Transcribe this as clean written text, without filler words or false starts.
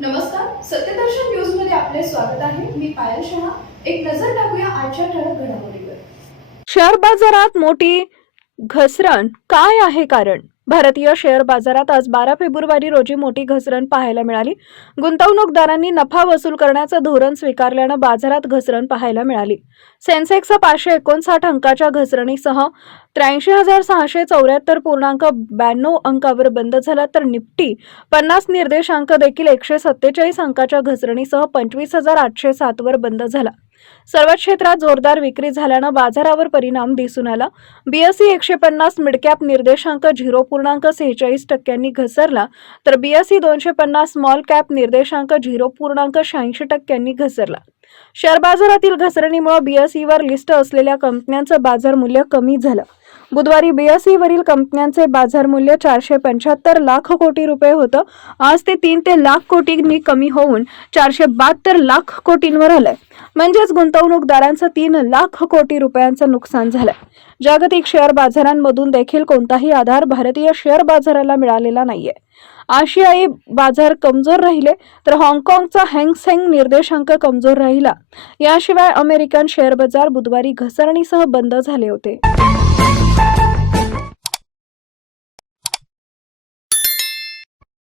नमस्कार, सत्यदर्शन न्यूज मध्ये आपले स्वागत आहे। मी पायल शहा। एक नजर टाकूया आजच्या ठळक घडामोडीवर। शेअर बाजारात मोठी घसरण, काय आहे कारण? भारतीय शेअर बाजारात आज 12 फेब्रुवारी रोजी मोठी घसरण पाहायला मिळाली। गुंतवणूकदारांनी नफा वसूल करण्याचं धोरण स्वीकारल्यानं बाजारात घसरण पाहायला मिळाली। सेन्सेक्स 559 अंकाच्या घसरणीसह 83,674.92 अंकावर बंद झाला, तर निफ्टी 50 निर्देशांक देखील 147 अंकाच्या घसरणीसह 25,807 वर बंद झाला। सर्व क्षेत्रात जोरदार विक्री झाल्यानं बाजारावर परिणाम दिसून आला। बीएसई 150 मिडकॅप निर्देशांक 0.46% घसरला, तर बीएसई 250 स्मॉल कॅप निर्देशांक 0.86% घसरला। शेअर बाजारातील घसरणीमुळे बीएसईवर लिस्ट असलेल्या कंपन्यांचं बाजार मूल्य कमी झालं। बुधवारी बीएसई वरील कंपन्यांचे बाजार मूल्य 475 लाख कोटी रुपये होतं। आज ते 3 लाख कोटींनी कमी होऊन 472 लाख कोटींवर आलंय। म्हणजेच गुंतवणूकदारांचं 3 लाख कोटी रुपयांचं नुकसान झालंय। जागतिक शेअर बाजारांमधून देखील कोणताही आधार भारतीय शेअर बाजाराला मिळालेला नाहीये। आशियाई बाजार कमजोर राहिले, तर हाँगकाँगचा हँग सेंग निर्देशांक कमजोर राहिला। याशिवाय अमेरिकन शेअर बाजार बुधवारी घसरणीसह बंद झाले होते।